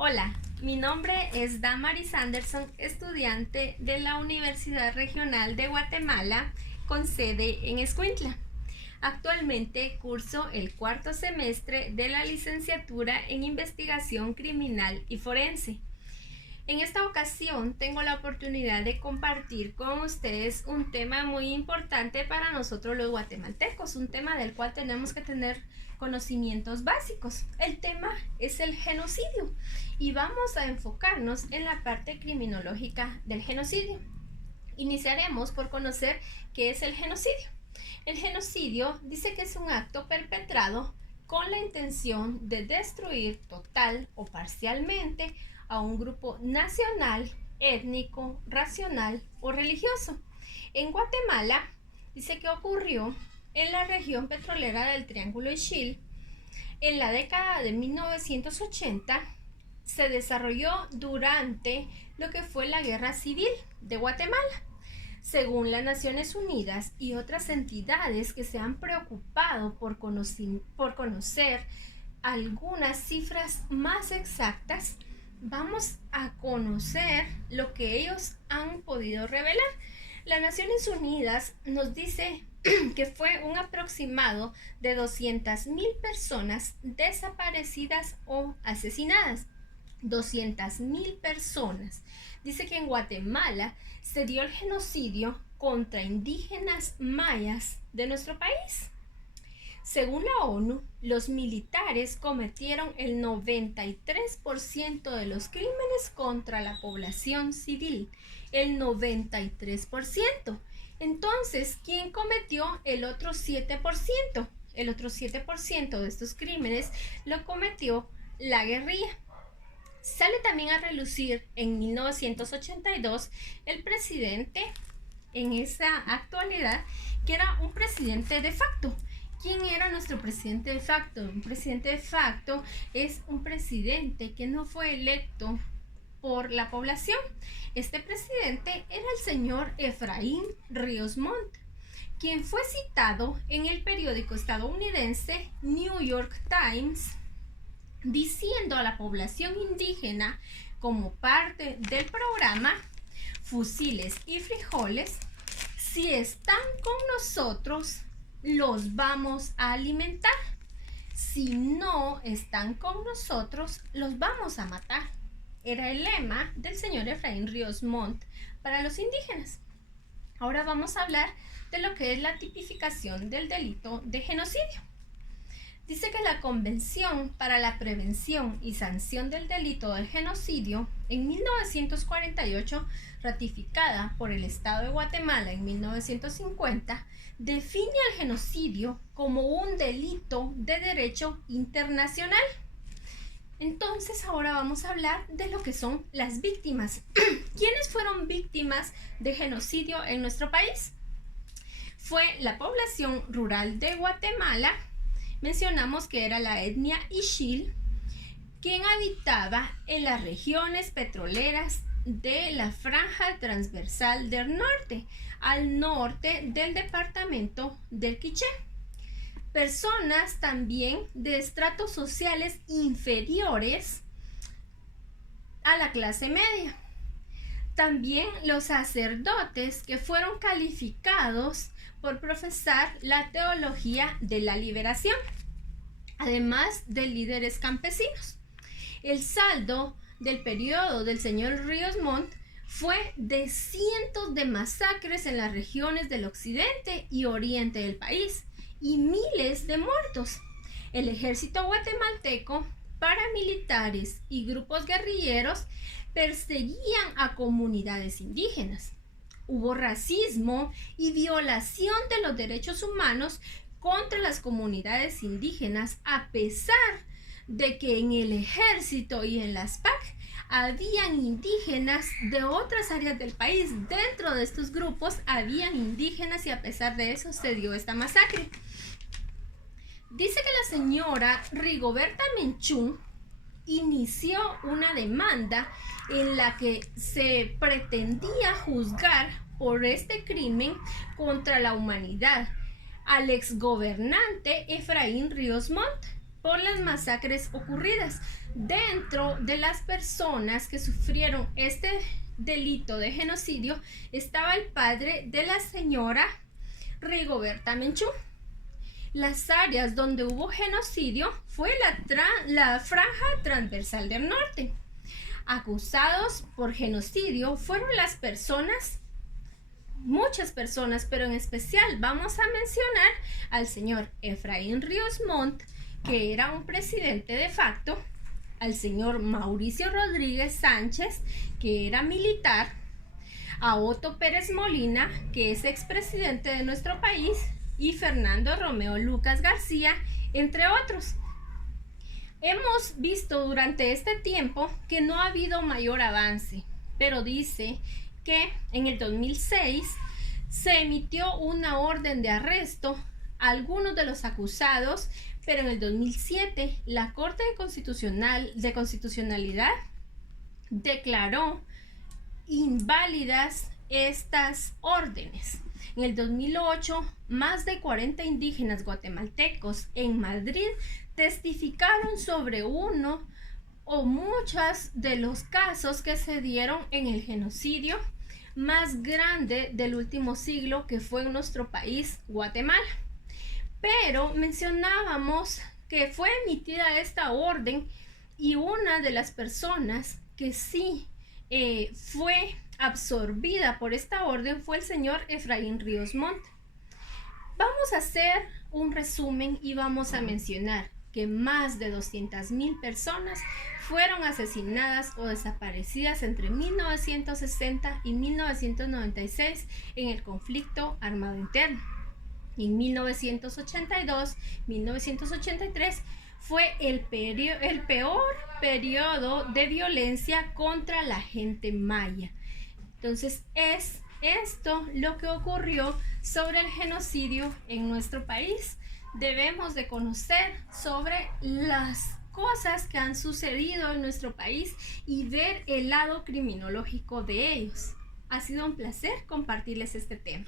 Hola, mi nombre es Damaris Anderson, estudiante de la Universidad Regional de Guatemala con sede en Escuintla. Actualmente curso el cuarto semestre de la licenciatura en Investigación Criminal y Forense. En esta ocasión tengo la oportunidad de compartir con ustedes un tema muy importante para nosotros los guatemaltecos, un tema del cual tenemos que tener conocimientos básicos. El tema es el genocidio y vamos a enfocarnos en la parte criminológica del genocidio. Iniciaremos por conocer qué es el genocidio. El genocidio dice que es un acto perpetrado con la intención de destruir total o parcialmente a un grupo nacional, étnico, racial o religioso. En Guatemala dice que ocurrió en la región petrolera del Triángulo Ixil. En la década de 1980 se desarrolló durante lo que fue la Guerra Civil de Guatemala. Según las Naciones Unidas y otras entidades que se han preocupado por conocer algunas cifras más exactas, vamos a conocer lo que ellos han podido revelar. Las Naciones Unidas nos dice que fue un aproximado de 200,000 personas desaparecidas o asesinadas. 200,000 personas. Dice que en Guatemala se dio el genocidio contra indígenas mayas de nuestro país. Según la ONU, los militares cometieron el 93% de los crímenes contra la población civil. El 93%. Entonces, ¿quién cometió el otro 7%? El otro 7% de estos crímenes lo cometió la guerrilla. Sale también a relucir en 1982 el presidente en esa actualidad, que era un presidente de facto. ¿Quién era nuestro presidente de facto? Un presidente de facto es un presidente que no fue electo por la población. Este presidente era el señor Efraín Ríos Montt, quien fue citado en el periódico estadounidense New York Times, diciendo a la población indígena como parte del programa Fusiles y Frijoles: si están con nosotros, los vamos a alimentar. Si no están con nosotros, los vamos a matar. Era el lema del señor Efraín Ríos Montt para los indígenas. Ahora vamos a hablar de lo que es la tipificación del delito de genocidio. Dice que la Convención para la Prevención y Sanción del Delito del Genocidio, en 1948, ratificada por el Estado de Guatemala en 1950, define al genocidio como un delito de derecho internacional. Entonces, ahora vamos a hablar de lo que son las víctimas. ¿Quiénes fueron víctimas de genocidio en nuestro país? Fue la población rural de Guatemala. Mencionamos que era la etnia Ixil, quien habitaba en las regiones petroleras de la franja transversal del norte, al norte del departamento del Quiché. Personas también de estratos sociales inferiores a la clase media. También los sacerdotes que fueron calificados por profesar la teología de la liberación, además de líderes campesinos. El saldo del periodo del señor Ríos Montt fue de cientos de masacres en las regiones del occidente y oriente del país y miles de muertos. El ejército guatemalteco, paramilitares y grupos guerrilleros perseguían a comunidades indígenas. Hubo racismo y violación de los derechos humanos contra las comunidades indígenas, a pesar de que en el ejército y en las PAC habían indígenas de otras áreas del país. Dentro de estos grupos habían indígenas y a pesar de eso se dio esta masacre. Dice que la señora Rigoberta Menchú inició una demanda en la que se pretendía juzgar por este crimen contra la humanidad al exgobernante Efraín Ríos Montt, por las masacres ocurridas. Dentro de las personas que sufrieron este delito de genocidio estaba el padre de la señora Rigoberta Menchú. Las áreas donde hubo genocidio fue la franja transversal del norte. Acusados por genocidio fueron las personas, muchas personas, pero en especial vamos a mencionar al señor Efraín Ríos Montt, que era un presidente de facto, al señor Mauricio Rodríguez Sánchez, que era militar, a Otto Pérez Molina, que es expresidente de nuestro país, y Fernando Romeo Lucas García, entre otros. Hemos visto durante este tiempo que no ha habido mayor avance, pero dice que en el 2006 se emitió una orden de arresto a algunos de los acusados, pero en el 2007 la Corte de Constitucionalidad declaró inválidas estas órdenes. En el 2008, más de 40 indígenas guatemaltecos en Madrid testificaron sobre uno o muchos de los casos que se dieron en el genocidio más grande del último siglo, que fue en nuestro país, Guatemala. Pero mencionábamos que fue emitida esta orden y una de las personas que sí fue absorbida por esta orden fue el señor Efraín Ríos Montt. Vamos a hacer un resumen y vamos a mencionar que más de 200,000 personas fueron asesinadas o desaparecidas entre 1960 y 1996 en el conflicto armado interno. En 1982-1983 fue el peor periodo de violencia contra la gente maya. Entonces es esto lo que ocurrió sobre el genocidio en nuestro país. Debemos de conocer sobre las cosas que han sucedido en nuestro país y ver el lado criminológico de ellos. Ha sido un placer compartirles este tema.